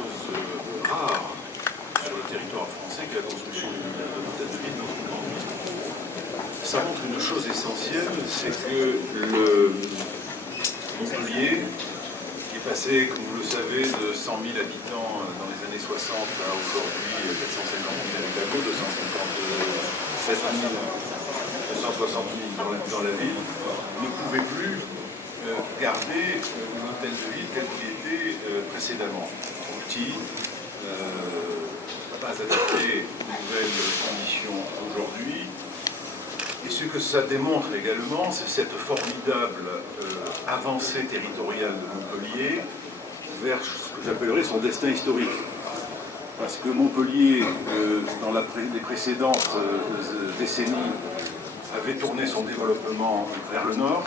chose de rare sur le territoire français que la construction d'un hôtel de ville dans une grande ville. Ça montre une chose essentielle, c'est que le Montpellier, qui est passé, comme vous le savez, de 100 000 habitants dans les années 60 à aujourd'hui 450 000 habitants, 257 000, 260 000 dans la ville, ne pouvait plus garder l'hôtel de ville tel qu'il était précédemment. Trop petit, pas adapté aux nouvelles conditions aujourd'hui. Et ce que ça démontre également, c'est cette formidable avancée territoriale de Montpellier vers ce que j'appellerais son destin historique. Parce que Montpellier, dans les précédentes décennies, avait tourné son développement vers le nord,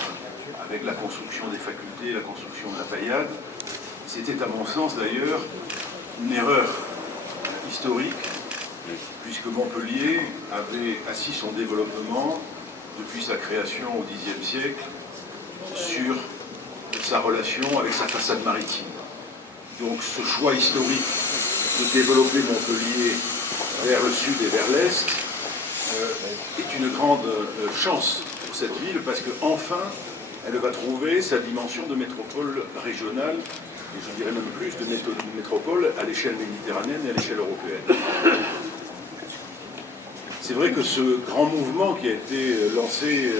avec la construction des facultés, la construction de la Paillade. C'était à mon sens d'ailleurs une erreur historique, puisque Montpellier avait assis son développement depuis sa création au Xe siècle sur sa relation avec sa façade maritime. Donc ce choix historique de développer Montpellier vers le sud et vers l'est est une grande chance pour cette ville, parce qu'enfin elle va trouver sa dimension de métropole régionale, et je dirais même plus de métropole à l'échelle méditerranéenne et à l'échelle européenne. C'est vrai que ce grand mouvement qui a été lancé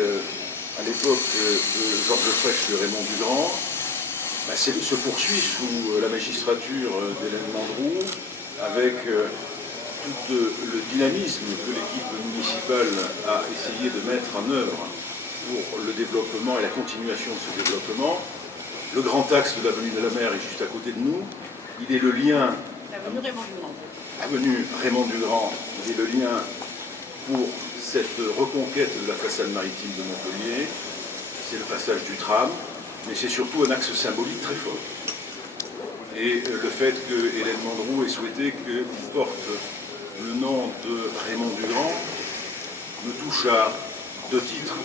à l'époque de Georges Frêche et de Raymond Dugrand se poursuit sous la magistrature d'Hélène Mandroux, avec tout le dynamisme que l'équipe municipale a essayé de mettre en œuvre pour le développement et la continuation de ce développement. Le grand axe de l'avenue de la Mer est juste à côté de nous. Il est le lien... L'avenue Raymond Dugrand. Avenue Raymond Dugrand, il est le lien pour cette reconquête de la façade maritime de Montpellier. C'est le passage du tram, mais c'est surtout un axe symbolique très fort. Et le fait que Hélène Mandroux ait souhaité qu'il porte le nom de Raymond Dugrand me touche à deux titres.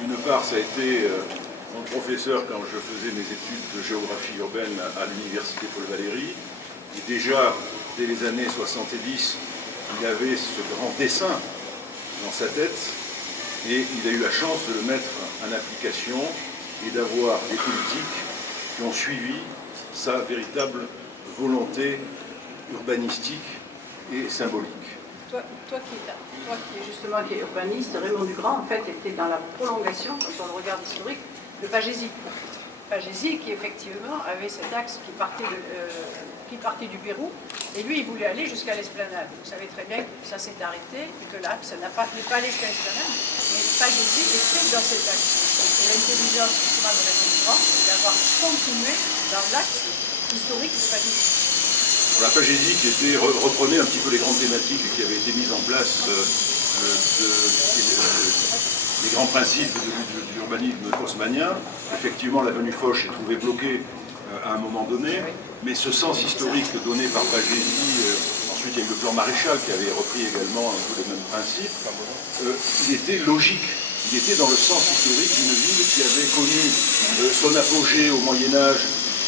D'une part, ça a été mon professeur quand je faisais mes études de géographie urbaine à l'université Paul Valéry. Et déjà, dès les années 70, il avait ce grand dessin dans sa tête et il a eu la chance de le mettre en application et d'avoir des politiques qui ont suivi sa véritable volonté urbanistique et symbolique. Toi qui est urbaniste, Raymond Dugrand, en fait, était dans la prolongation, quand on le regarde historique, de Pagésie. Pagésie qui, effectivement, avait cet axe qui partait du Pérou, et lui, il voulait aller jusqu'à l'Esplanade. Vous savez très bien que ça s'est arrêté, et que l'axe n'est pas allé jusqu'à l'Esplanade, mais Pagésie était dans cet axe. Et l'intelligence, justement, de Raymond Dugrand, c'est d'avoir continué dans l'axe historique de Pagésie. La Pagésie qui reprenait un petit peu les grandes thématiques qui avaient été mises en place, les grands principes de l'urbanisme haussmannien. Effectivement, l'avenue Foch est trouvée bloquée à un moment donné, mais ce sens historique donné par Pagésie, ensuite il y a eu le plan Maréchal qui avait repris également un peu les mêmes principes, il était logique. Il était dans le sens historique d'une ville qui avait connu son apogée au Moyen-Âge.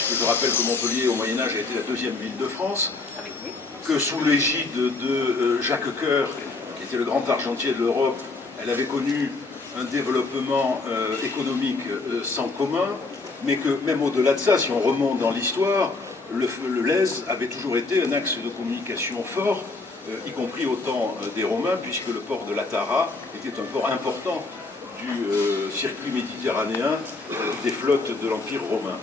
Je rappelle que Montpellier, au Moyen-Âge, a été la deuxième ville de France, que sous l'égide de Jacques Coeur, qui était le grand argentier de l'Europe, elle avait connu un développement économique sans commun, mais que même au-delà de ça, si on remonte dans l'histoire, le Lez avait toujours été un axe de communication fort, y compris au temps des Romains, puisque le port de Latara était un port important du circuit méditerranéen des flottes de l'Empire romain.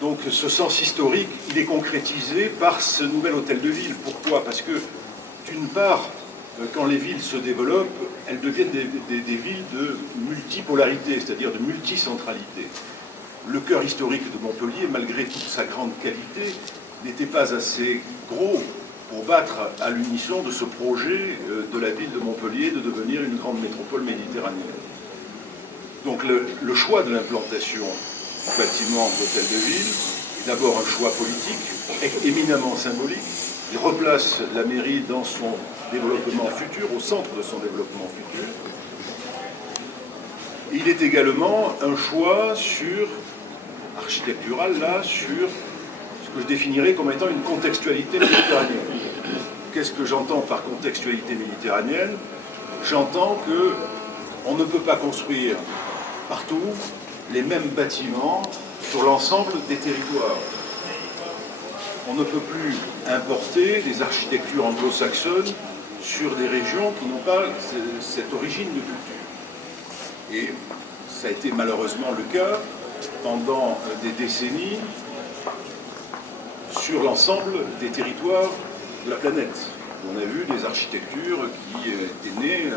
Donc ce sens historique, il est concrétisé par ce nouvel hôtel de ville. Pourquoi? Parce que, d'une part, quand les villes se développent, elles deviennent des villes de multipolarité, c'est-à-dire de multicentralité. Le cœur historique de Montpellier, malgré toute sa grande qualité, n'était pas assez gros pour battre à l'unisson de ce projet de la ville de Montpellier de devenir une grande métropole méditerranéenne. Donc le choix de l'implantation du bâtiment d'hôtel de ville est d'abord un choix politique, éminemment symbolique. Il replace la mairie dans son développement futur, au centre de son développement futur. Et il est également un choix architectural, là, sur ce ce que je définirais comme étant une contextualité méditerranéenne. Qu'est-ce que j'entends par contextualité méditerranéenne? J'entends qu'on ne peut pas construire partout les mêmes bâtiments sur l'ensemble des territoires. On ne peut plus importer des architectures anglo-saxonnes sur des régions qui n'ont pas cette origine de culture. Et ça a été malheureusement le cas pendant des décennies sur l'ensemble des territoires de la planète. On a vu des architectures qui étaient nées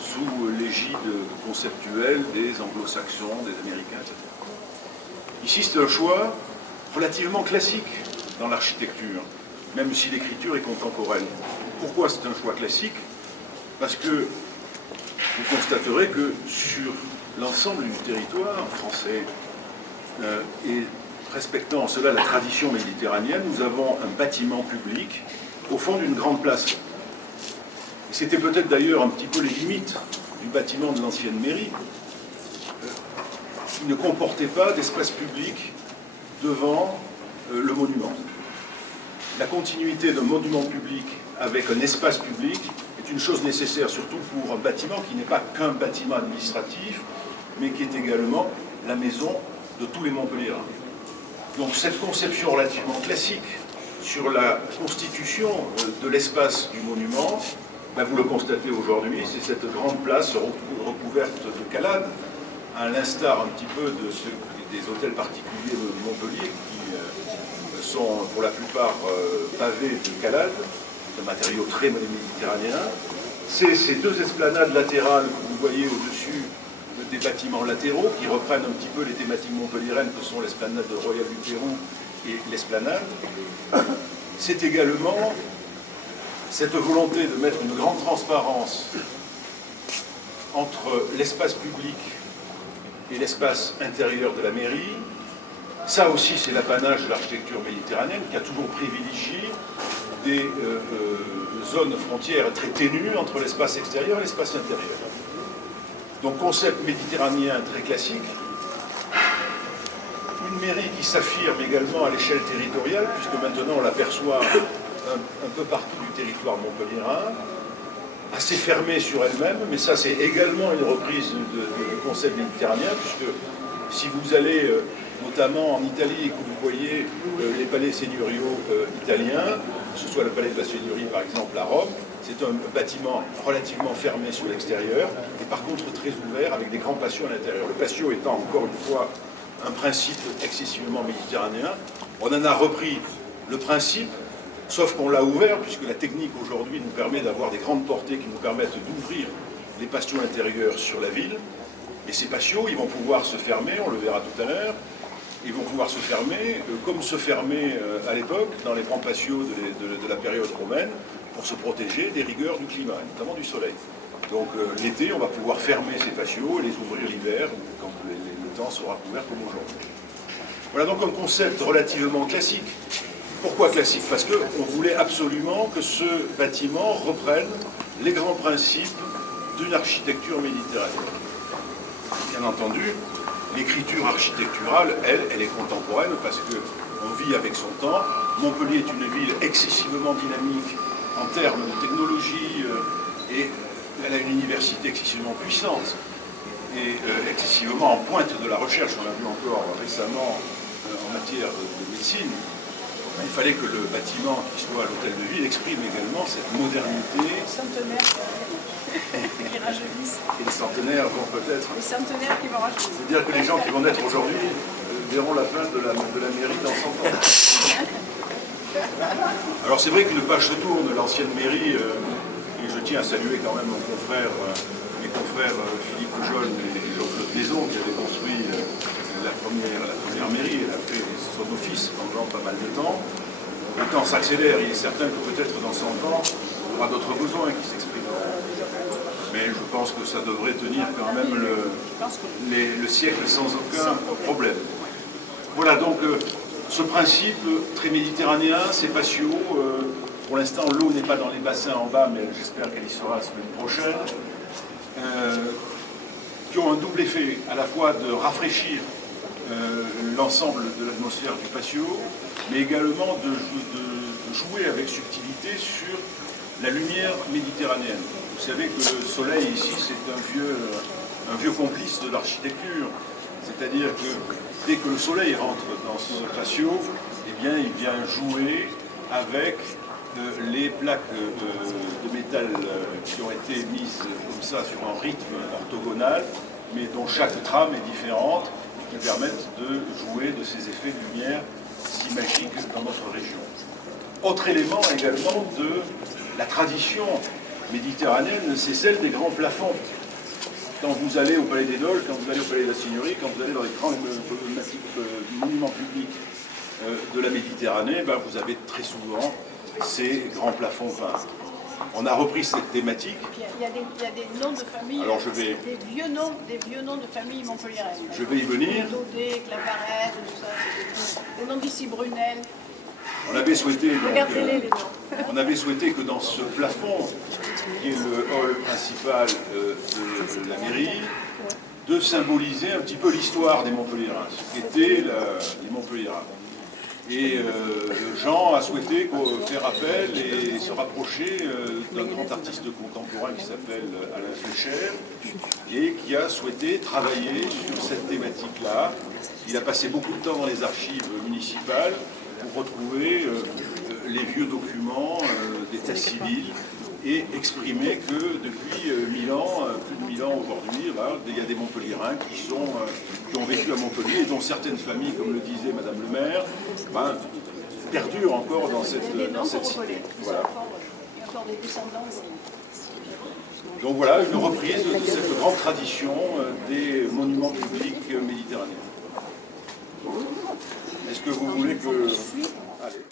sous l'égide conceptuelle des anglo-saxons, des américains, etc. Ici, c'est un choix relativement classique dans l'architecture, même si l'écriture est contemporaine. Pourquoi c'est un choix classique? Parce que vous constaterez que sur l'ensemble du territoire français, et respectant en cela la tradition méditerranéenne, nous avons un bâtiment public au fond d'une grande place. C'était peut-être d'ailleurs un petit peu les limites du bâtiment de l'ancienne mairie. Il ne comportait pas d'espace public devant le monument. La continuité d'un monument public avec un espace public est une chose nécessaire, surtout pour un bâtiment qui n'est pas qu'un bâtiment administratif, mais qui est également la maison de tous les Montpelliérains. Donc cette conception relativement classique sur la constitution de l'espace du monument, ben vous le constatez aujourd'hui, c'est cette grande place recouverte de calades, à l'instar un petit peu des hôtels particuliers de Montpellier qui sont pour la plupart pavés de calades, de matériaux très méditerranéens. C'est ces deux esplanades latérales que vous voyez au-dessus des bâtiments latéraux qui reprennent un petit peu les thématiques montpelliéraines que sont l'esplanade de Royal du Pérou et l'esplanade. C'est également cette volonté de mettre une grande transparence entre l'espace public et l'espace intérieur de la mairie. Ça aussi, c'est l'apanage de l'architecture méditerranéenne qui a toujours privilégié des zones frontières très ténues entre l'espace extérieur et l'espace intérieur. Donc, concept méditerranéen très classique. Une mairie qui s'affirme également à l'échelle territoriale, puisque maintenant on l'aperçoit un peu partout du territoire montpelliérain, assez fermée sur elle-même, mais ça c'est également une reprise du concept méditerranéen, puisque si vous allez notamment en Italie et que vous voyez les palais seigneuriaux italiens, que ce soit le palais de la Seigneurie par exemple à Rome, c'est un bâtiment relativement fermé sur l'extérieur, et par contre très ouvert avec des grands patios à l'intérieur. Le patio étant encore une fois un principe excessivement méditerranéen, on en a repris le principe, sauf qu'on l'a ouvert, puisque la technique aujourd'hui nous permet d'avoir des grandes portées qui nous permettent d'ouvrir les patios intérieurs sur la ville. Et ces patios, ils vont pouvoir se fermer, on le verra tout à l'heure, ils vont pouvoir se fermer comme se fermer à l'époque dans les grands patios de la période romaine pour se protéger des rigueurs du climat, notamment du soleil. Donc l'été, on va pouvoir fermer ces patios et les ouvrir l'hiver quand le temps sera couvert comme aujourd'hui. Voilà donc un concept relativement classique. Pourquoi classique? Parce qu'on voulait absolument que ce bâtiment reprenne les grands principes d'une architecture méditerranéenne. Bien entendu, l'écriture architecturale, elle est contemporaine parce qu'on vit avec son temps. Montpellier est une ville excessivement dynamique en termes de technologie et elle a une université excessivement puissante et excessivement en pointe de la recherche. On l'a vu encore récemment en matière de médecine. Il fallait que le bâtiment qui soit à l'hôtel de ville exprime également cette modernité. Centenaire qui rajeunissent. Et les centenaires vont peut-être... Les centenaires qui vont rajeunir. C'est-à-dire que les gens qui vont naître aujourd'hui verront la fin de la mairie dans 100 ans. Alors c'est vrai qu'une page se tourne, l'ancienne mairie, et je tiens à saluer quand même mes confrères Philippe Jaune et Jean-Claude Maison qui avaient construit la première mairie. Elle a fait son office pendant pas mal de temps. Le temps s'accélère, il est certain que peut-être dans 100 ans, il y aura d'autres besoins qui s'exprimeront. Mais je pense que ça devrait tenir quand même le siècle sans aucun problème. Voilà, donc ce principe très méditerranéen, ces patios, pour l'instant l'eau n'est pas dans les bassins en bas, mais j'espère qu'elle y sera la semaine prochaine, qui ont un double effet, à la fois de rafraîchir l'ensemble de l'atmosphère du patio, mais également de jouer avec subtilité sur la lumière méditerranéenne. Vous savez que le soleil ici, c'est un vieux complice de l'architecture. C'est-à-dire que dès que le soleil rentre dans ce patio, eh bien, il vient jouer avec les plaques de métal qui ont été mises comme ça sur un rythme orthogonal, mais dont chaque trame est différente, et qui permettent de jouer de ces effets de lumière si magiques dans notre région. Autre élément également de la tradition méditerranéenne, c'est celle des grands plafonds. Quand vous allez au Palais des Doges, quand vous allez au Palais de la Signorie, quand vous allez dans les grands monuments publics de la Méditerranée, ben vous avez très souvent ces grands plafonds peints. On a repris cette thématique. Il y a des noms de famille, alors je vais, des vieux noms de famille montpelliéraine. Je vais y venir. Daudet, Claparède, tout ça, c'est des noms d'ici Brunel. On avait souhaité, regardez-les les noms. On avait souhaité que dans ce plafond, qui est le hall principal de la mairie, de symboliser un petit peu l'histoire des Montpelliérains, ce qu'étaient les Montpelliérains. Et Jean a souhaité faire appel et se rapprocher d'un grand artiste contemporain qui s'appelle Alain Fleischer et qui a souhaité travailler sur cette thématique-là. Il a passé beaucoup de temps dans les archives municipales pour retrouver les vieux documents d'état civil et exprimer que depuis 1000 ans, plus de 1000 ans aujourd'hui, il y a des Montpelliérains qui ont vécu à Montpellier et dont certaines familles, comme le disait Madame le maire, perdurent encore dans cette cité. Voilà. Il y a encore des descendants. Donc voilà, une reprise de cette grande tradition des monuments publics méditerranéens. Est-ce que vous voulez que... Allez.